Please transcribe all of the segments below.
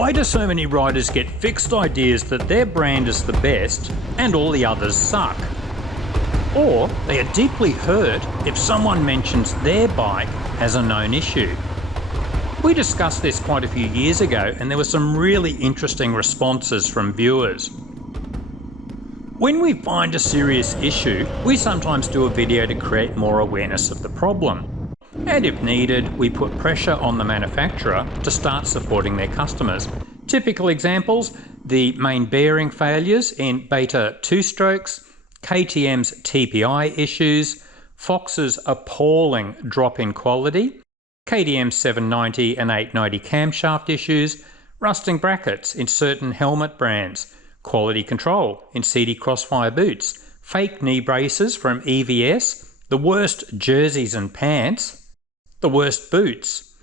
Why do so many riders get fixed ideas that their brand is the best and all the others suck? Or they are deeply hurt if someone mentions their bike has a known issue. We discussed this quite a few years ago and there were some really interesting responses from viewers. When we find a serious issue, we sometimes do a video to create more awareness of the problem. And if needed, we put pressure on the manufacturer to start supporting their customers. Typical examples, the main bearing failures in Beta 2-strokes, KTM's TPI issues, Fox's appalling drop in quality, KTM's 790 and 890 camshaft issues, rusting brackets in certain helmet brands, quality control in CD Crossfire boots, fake knee braces from EVS, the worst jerseys and pants, the worst boots.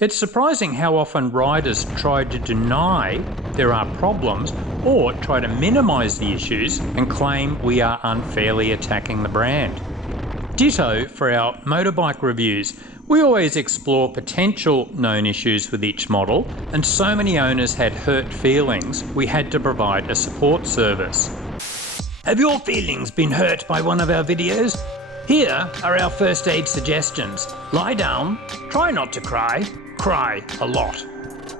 It's surprising how often riders try to deny there are problems or try to minimise the issues and claim we are unfairly attacking the brand. Ditto for our motorbike reviews. We always explore potential known issues with each model, and so many owners had hurt feelings we had to provide a support service. Have your feelings been hurt by one of our videos? Here are our first aid suggestions. Lie down, try not to cry, cry a lot.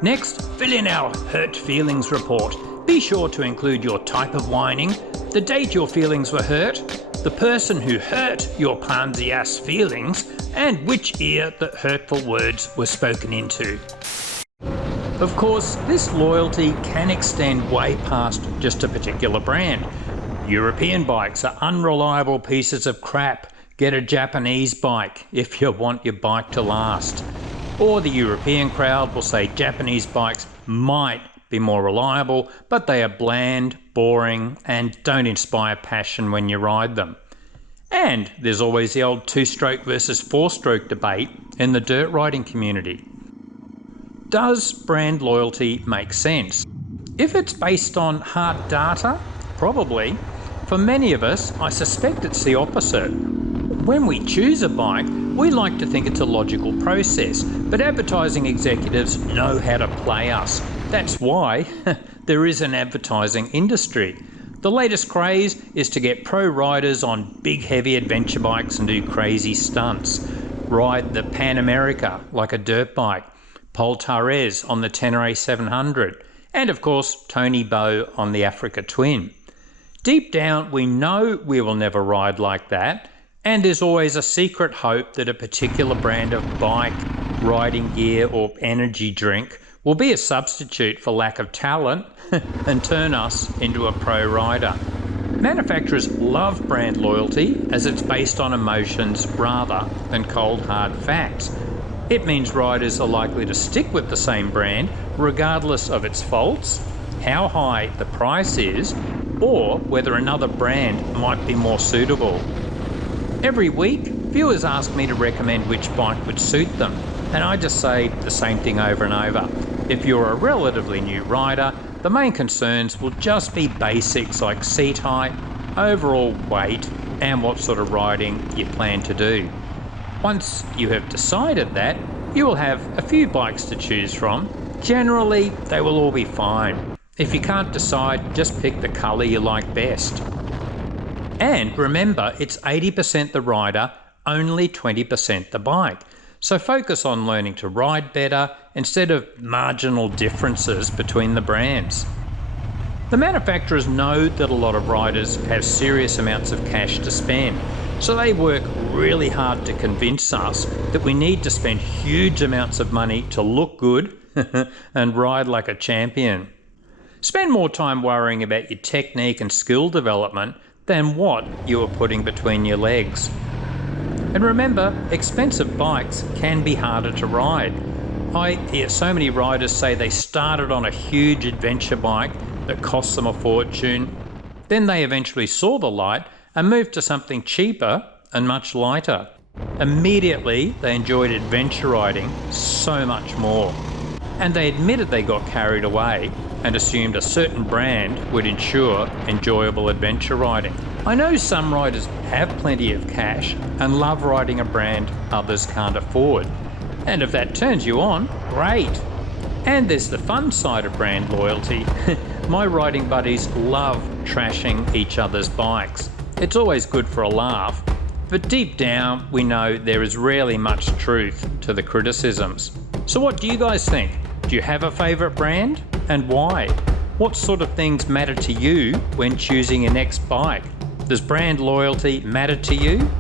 Next, fill in our hurt feelings report. Be sure to include your type of whining, the date your feelings were hurt, the person who hurt your pansy ass feelings, and which ear the hurtful words were spoken into. Of course, this loyalty can extend way past just a particular brand. European bikes are unreliable pieces of crap. Get a Japanese bike if you want your bike to last. Or the European crowd will say Japanese bikes might be more reliable, but they are bland, boring, and don't inspire passion when you ride them. And there's always the old 2-stroke versus 4-stroke debate in the dirt riding community. Does brand loyalty make sense? If it's based on hard data, probably. For many of us, I suspect it's the opposite. When we choose a bike, we like to think it's a logical process, but advertising executives know how to play us. That's why there is an advertising industry. The latest craze is to get pro riders on big heavy adventure bikes and do crazy stunts. Ride the Pan America like a dirt bike, Pol Tarez on the Tenere 700, and of course Tony Bow on the Africa Twin. Deep down we know we will never ride like that, and there's always a secret hope that a particular brand of bike, riding gear or energy drink will be a substitute for lack of talent and turn us into a pro rider. Manufacturers love brand loyalty as it's based on emotions rather than cold hard facts. It means riders are likely to stick with the same brand regardless of its faults, how high the price is, or whether another brand might be more suitable. Every week, viewers ask me to recommend which bike would suit them, and I just say the same thing over and over. If you're a relatively new rider, the main concerns will just be basics like seat height, overall weight, and what sort of riding you plan to do. Once you have decided that, you will have a few bikes to choose from. Generally, they will all be fine. If you can't decide, just pick the colour you like best. And remember, it's 80% the rider, only 20% the bike. So focus on learning to ride better instead of marginal differences between the brands. The manufacturers know that a lot of riders have serious amounts of cash to spend, so they work really hard to convince us that we need to spend huge amounts of money to look good and ride like a champion. Spend more time worrying about your technique and skill development than what you are putting between your legs. And remember, expensive bikes can be harder to ride. I hear so many riders say they started on a huge adventure bike that cost them a fortune. Then they eventually saw the light and moved to something cheaper and much lighter. Immediately, they enjoyed adventure riding so much more. And they admitted they got carried away and assumed a certain brand would ensure enjoyable adventure riding. I know some riders have plenty of cash and love riding a brand others can't afford. And if that turns you on, great. And there's the fun side of brand loyalty. My riding buddies love trashing each other's bikes. It's always good for a laugh, but deep down we know there is rarely much truth to the criticisms. So what do you guys think? Do you have a favourite brand, and why? What sort of things matter to you when choosing your next bike? Does brand loyalty matter to you?